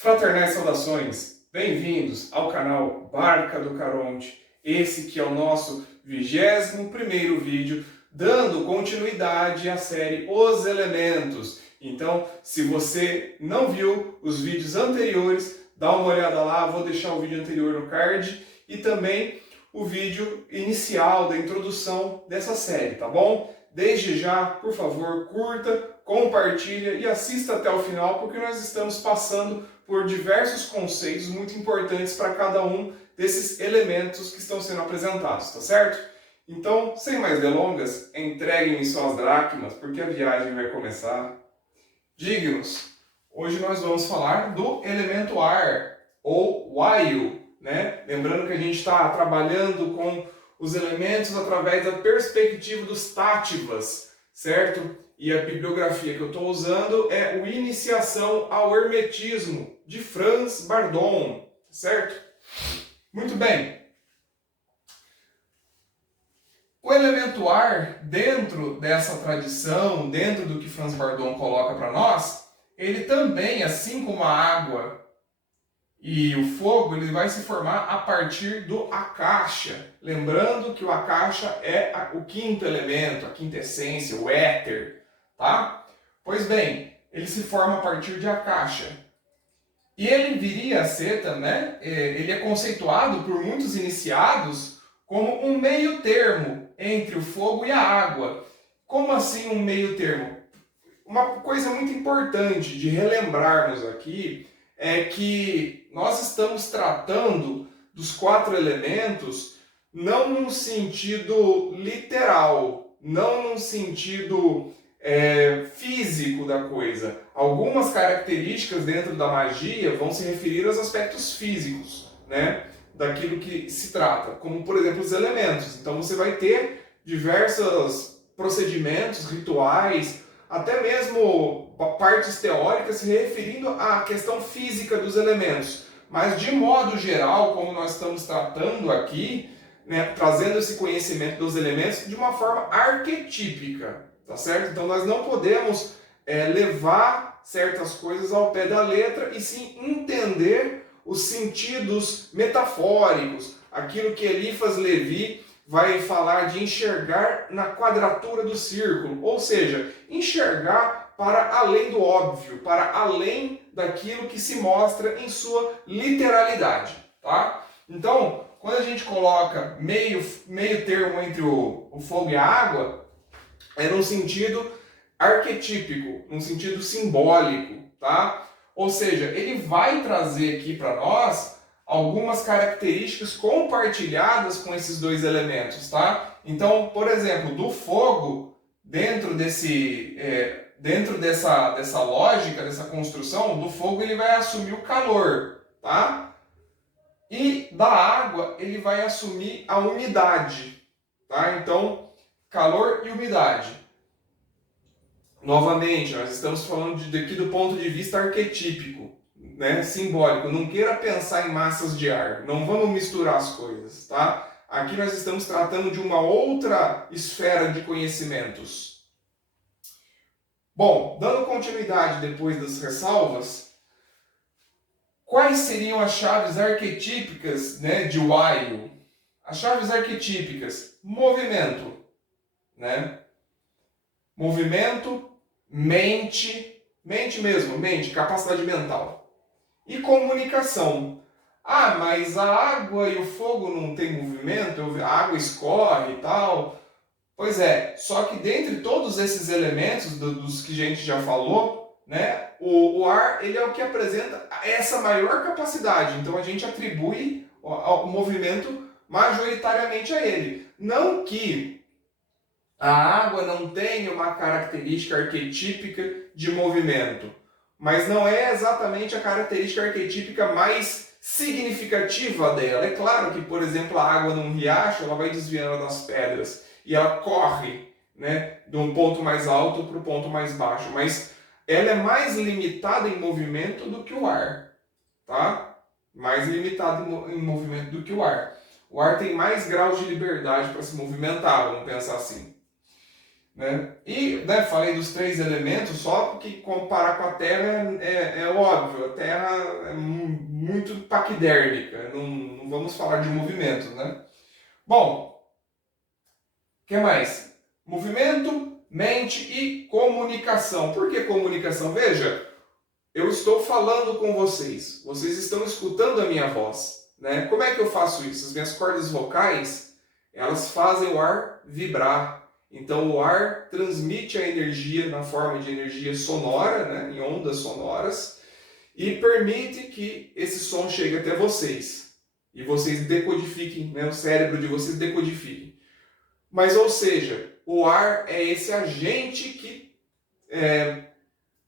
Fraternais saudações, bem-vindos ao canal Barca do Caronte, esse que é o nosso 21º vídeo, dando continuidade à série Os Elementos. Então, se você não viu os vídeos anteriores, dá uma olhada lá, vou deixar o vídeo anterior no card e também o vídeo inicial da introdução dessa série, tá bom? Desde já, por favor, curta, compartilha e assista até o final, porque nós estamos passando por diversos conceitos muito importantes para cada um desses elementos que estão sendo apresentados, tá certo? Então, sem mais delongas, entreguem suas dracmas, porque a viagem vai começar. Dignos, hoje nós vamos falar do elemento ar, ou Wire, né? Lembrando que a gente está trabalhando com os elementos através da perspectiva dos tátivas, certo? E a bibliografia que eu estou usando é o Iniciação ao Hermetismo, de Franz Bardon, certo? Muito bem. O elemento ar, dentro dessa tradição, dentro do que Franz Bardon coloca para nós, ele também, assim como a água e o fogo, ele vai se formar a partir do Akasha. Lembrando que o Akasha é o quinto elemento, a quinta essência, o éter, tá? Pois bem, ele se forma a partir de Akasha. E ele viria a ser também, ele é conceituado por muitos iniciados como um meio termo entre o fogo e a água. Como assim um meio termo? Uma coisa muito importante de relembrarmos aqui é que nós estamos tratando dos 4 elementos não num sentido literal, não num sentido físico da coisa. Algumas características dentro da magia vão se referir aos aspectos físicos, né, daquilo que se trata, como por exemplo os elementos. Então você vai ter diversos procedimentos, rituais, até mesmo partes teóricas se referindo à questão física dos elementos. Mas de modo geral, como nós estamos tratando aqui, né, trazendo esse conhecimento dos elementos de uma forma arquetípica. Tá certo? Então nós não podemos levar certas coisas ao pé da letra e sim entender os sentidos metafóricos, aquilo que Eliphas Levi vai falar de enxergar na quadratura do círculo, ou seja, enxergar para além do óbvio, para além daquilo que se mostra em sua literalidade, tá? Então, quando a gente coloca meio termo entre o fogo e a água, é num sentido arquetípico, num sentido simbólico, tá? Ou seja, ele vai trazer aqui para nós algumas características compartilhadas com esses dois elementos, tá? Então, por exemplo, do fogo, dentro dessa lógica, dessa construção, do fogo ele vai assumir o calor, tá? E da água ele vai assumir a umidade, tá? Então, calor e umidade. Novamente, nós estamos falando aqui do ponto de vista arquetípico, né? Simbólico. Não queira pensar em massas de ar. Não vamos misturar as coisas, tá? Aqui nós estamos tratando de uma outra esfera de conhecimentos. Bom, dando continuidade depois das ressalvas, quais seriam as chaves arquetípicas, né, de Wire? As chaves arquetípicas: movimento, né? Movimento, mente mesmo, capacidade mental. E comunicação. Ah, mas a água e o fogo não tem movimento, a água escorre e tal. Pois é, só que dentre todos esses elementos dos que a gente já falou, né, o ar ele é o que apresenta essa maior capacidade. Então a gente atribui o movimento majoritariamente a ele. Não que a água não tem uma característica arquetípica de movimento, mas não é exatamente a característica arquetípica mais significativa dela. É claro que, por exemplo, a água num riacho ela vai desviando das pedras e ela corre, né, de um ponto mais alto para o ponto mais baixo, mas ela é mais limitada em movimento do que o ar, tá? Mais limitada em movimento do que o ar. O ar tem mais graus de liberdade para se movimentar, vamos pensar assim. né? E, né, falei dos 3 elementos só porque comparar com a Terra é óbvio, a Terra é muito paquidérmica, não vamos falar de movimento, né? Bom, o que mais? Movimento, mente e comunicação. Por que comunicação? Veja, eu estou falando com vocês, vocês estão escutando a minha voz, né? Como é que eu faço isso? As minhas cordas vocais, elas fazem o ar vibrar. Então o ar transmite a energia na forma de energia sonora, né? Em ondas sonoras, e permite que esse som chegue até vocês. E vocês decodifiquem, né? O cérebro de vocês decodifique. Mas, ou seja, o ar é esse agente que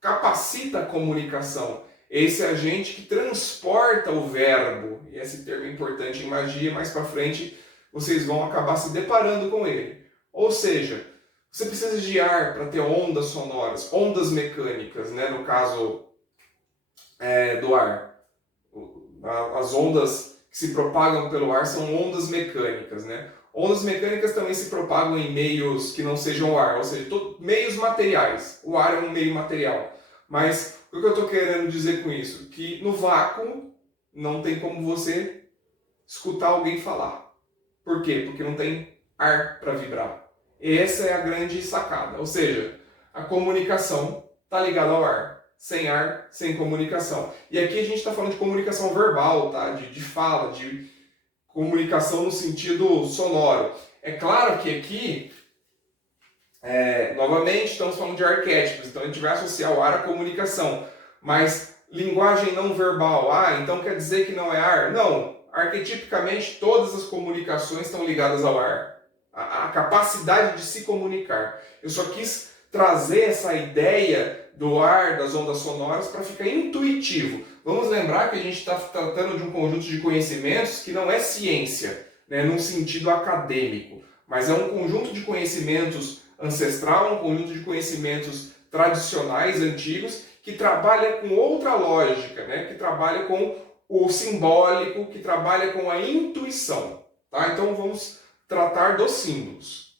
capacita a comunicação. Esse agente que transporta o verbo. E esse termo é importante em magia, mais para frente vocês vão acabar se deparando com ele. Ou seja, você precisa de ar para ter ondas sonoras, ondas mecânicas, né? No caso do ar. As ondas que se propagam pelo ar são ondas mecânicas, né? Ondas mecânicas também se propagam em meios que não sejam o ar, ou seja, meios materiais. O ar é um meio material. Mas o que eu estou querendo dizer com isso? Que no vácuo não tem como você escutar alguém falar. Por quê? Porque não tem ar para vibrar. Essa é a grande sacada. Ou seja, a comunicação está ligada ao ar. Sem ar, sem comunicação. E aqui a gente está falando de comunicação verbal, tá? De fala, de comunicação no sentido sonoro. É claro que aqui, novamente, estamos falando de arquétipos, então a gente vai associar o ar à comunicação. Mas linguagem não verbal, então quer dizer que não é ar? Não, arquetipicamente todas as comunicações estão ligadas ao ar. A capacidade de se comunicar. Eu só quis trazer essa ideia do ar, das ondas sonoras, para ficar intuitivo. Vamos lembrar que a gente está tratando de um conjunto de conhecimentos que não é ciência, né, num sentido acadêmico, mas é um conjunto de conhecimentos ancestral, um conjunto de conhecimentos tradicionais, antigos, que trabalha com outra lógica, né, que trabalha com o simbólico, que trabalha com a intuição. Tá? Então vamos tratar dos símbolos.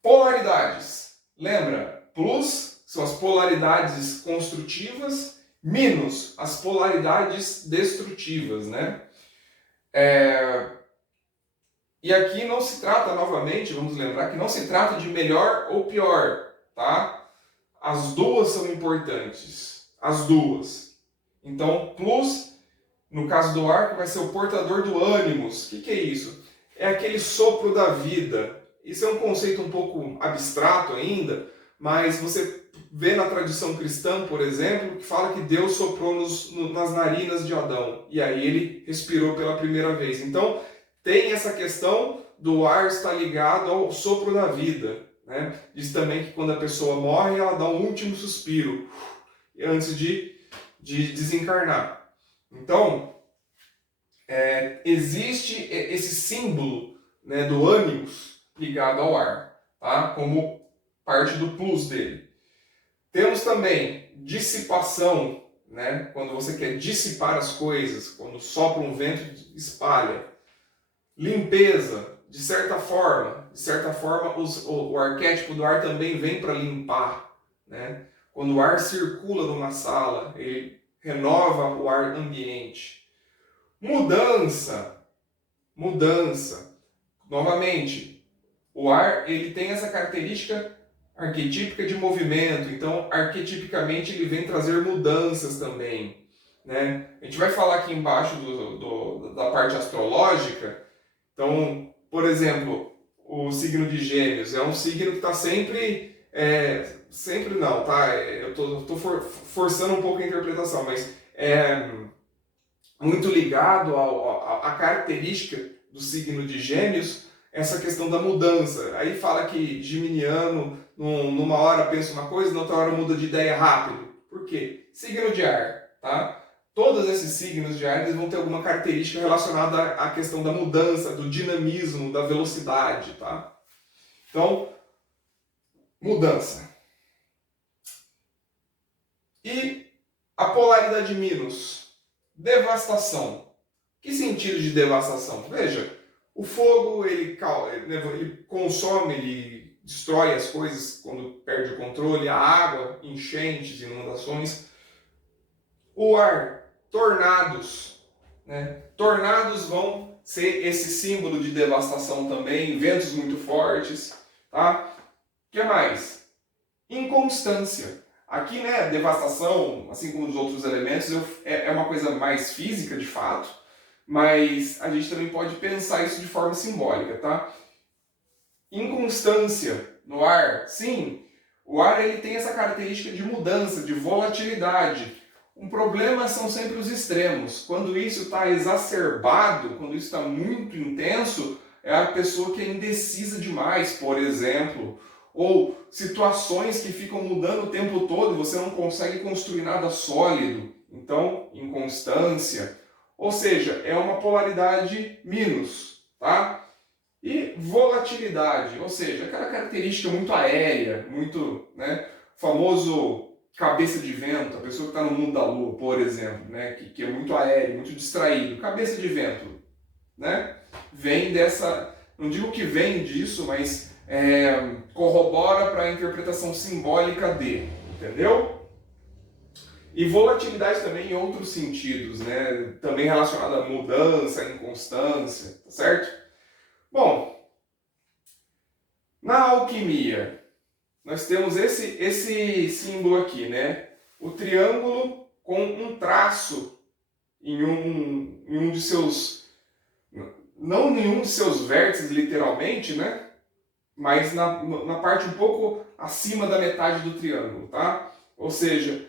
Polaridades. Lembra? Plus são as polaridades construtivas, minus as polaridades destrutivas, né? E aqui não se trata, novamente, vamos lembrar que não se trata de melhor ou pior, tá? As duas são importantes, as duas. Então, plus, no caso do ar, que vai ser o portador do ânimos. O que é isso? É aquele sopro da vida. Isso é um conceito um pouco abstrato ainda, mas você vê na tradição cristã, por exemplo, que fala que Deus soprou nas narinas de Adão, e aí ele respirou pela primeira vez. Então, tem essa questão do ar estar ligado ao sopro da vida, né? Diz também que quando a pessoa morre, ela dá um último suspiro antes de desencarnar. Então, existe esse símbolo, né, do ânimos ligado ao ar, tá? Como parte do plus dele. Temos também dissipação, né? Quando você quer dissipar as coisas, quando sopra um vento, espalha. Limpeza, de certa forma, o arquétipo do ar também vem para limpar, né? Quando o ar circula numa sala, ele renova o ar ambiente. Mudança. Novamente, o ar ele tem essa característica arquetípica de movimento, então arquetipicamente ele vem trazer mudanças também, né? A gente vai falar aqui embaixo da parte astrológica. Então, por exemplo, o signo de Gêmeos é um signo que está sempre não, tá? Eu tô forçando um pouco a interpretação, mas é muito ligado à característica do signo de Gêmeos, essa questão da mudança. Aí fala que geminiano, numa hora pensa uma coisa, na outra hora muda de ideia rápido. Por quê? Signo de ar, tá? Todos esses signos de ar eles vão ter alguma característica relacionada à questão da mudança, do dinamismo, da velocidade, tá? Então, mudança. E a polaridade minus, devastação. Que sentido de devastação? Veja, O fogo, ele consome, ele destrói as coisas quando perde o controle. A água, enchentes, inundações. O ar, tornados, né? Tornados vão ser esse símbolo de devastação também, ventos muito fortes, tá? O que mais? Inconstância. Aqui, né, devastação, assim como os outros elementos, é uma coisa mais física, de fato, mas a gente também pode pensar isso de forma simbólica, tá? Inconstância no ar, sim, o ar ele tem essa característica de mudança, de volatilidade. Um problema são sempre os extremos. Quando isso está exacerbado, quando isso está muito intenso, é a pessoa que é indecisa demais, por exemplo, ou situações que ficam mudando o tempo todo e você não consegue construir nada sólido. Então, inconstância. Ou seja, é uma polaridade mínus, tá? E volatilidade, ou seja, aquela característica muito aérea, muito, né, famoso cabeça de vento, a pessoa que está no mundo da lua, por exemplo, né, que é muito aéreo, muito distraído, cabeça de vento, né, vem dessa, não digo que vem disso, mas corrobora para a interpretação simbólica de, entendeu? E volatilidade também em outros sentidos, né, também relacionada à mudança, inconstância, tá certo? Bom, na alquimia, nós temos esse símbolo aqui, né? O triângulo com um traço em um de seus... Não em um de seus vértices, literalmente, né? Mas na parte um pouco acima da metade do triângulo, tá? Ou seja,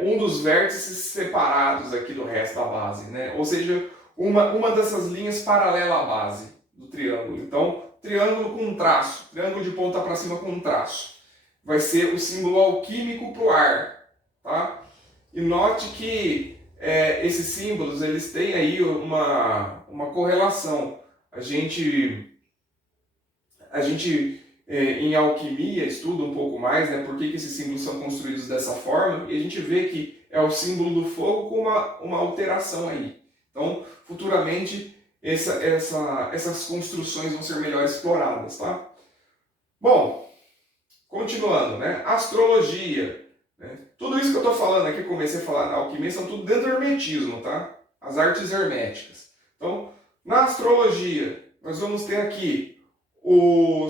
um dos vértices separados aqui do resto da base, né? Ou seja, uma dessas linhas paralela à base do triângulo. Então, triângulo com um traço, triângulo de ponta para cima com um traço. Vai ser o símbolo alquímico para o ar, tá? E note que esses símbolos, eles têm aí uma correlação. A gente em alquimia estuda um pouco mais, né, por que esses símbolos são construídos dessa forma, e a gente vê que é o símbolo do fogo com uma alteração aí. Então, futuramente, essas construções vão ser melhor exploradas, tá? Bom, continuando, né? Astrologia. Né? Tudo isso que eu estou falando aqui, comecei a falar na alquimia, são tudo dentro do hermetismo, tá? As artes herméticas. Então, na astrologia, nós vamos ter aqui o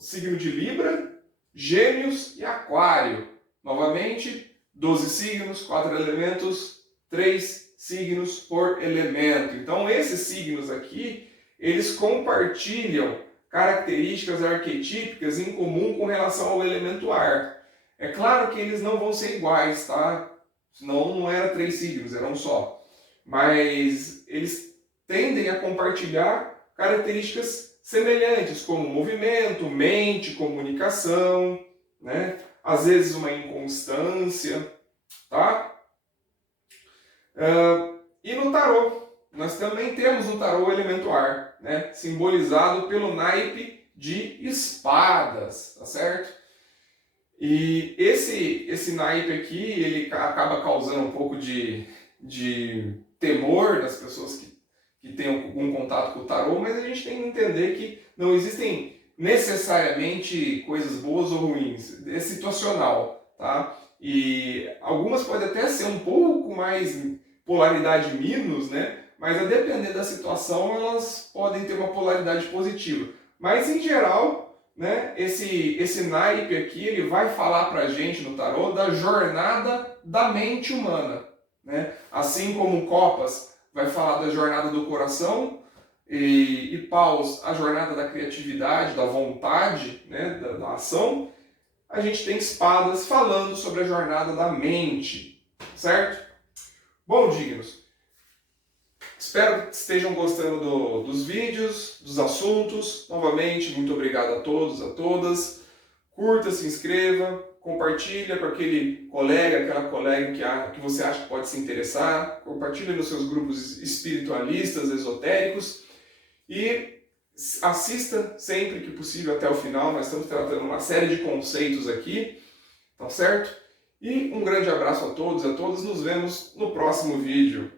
signo de Libra, Gêmeos e Aquário. Novamente, 12 signos, 4 elementos, 3 signos por elemento. Então, esses signos aqui, eles compartilham características arquetípicas em comum com relação ao elemento ar. É claro que eles não vão ser iguais, tá? Senão não era 3 signos, era um só. Mas eles tendem a compartilhar características semelhantes, como movimento, mente, comunicação, né? Às vezes uma inconstância, tá? E no tarô, nós também temos no tarô o elemento ar, né? Simbolizado pelo naipe de espadas, tá certo? E esse naipe aqui, ele acaba causando um pouco de temor das pessoas que têm algum contato com o tarô, mas a gente tem que entender que não existem necessariamente coisas boas ou ruins, é situacional, tá? E algumas podem até ser um pouco mais polaridade menos, né? Mas a depender da situação, elas podem ter uma polaridade positiva. Mas em geral, né, esse naipe aqui, ele vai falar pra gente no tarô da jornada da mente humana, né? Assim como Copas vai falar da jornada do coração e Paus a jornada da criatividade, da vontade, né, da ação, a gente tem Espadas falando sobre a jornada da mente, certo? Bom, dignos, espero que estejam gostando dos vídeos, dos assuntos. Novamente, muito obrigado a todos, a todas. Curta, se inscreva, compartilha com aquele colega, aquela colega que você acha que pode se interessar. Compartilha nos seus grupos espiritualistas, esotéricos. E assista sempre que possível até o final. Nós estamos tratando uma série de conceitos aqui, tá certo? E um grande abraço a todos e a todas. Nos vemos no próximo vídeo.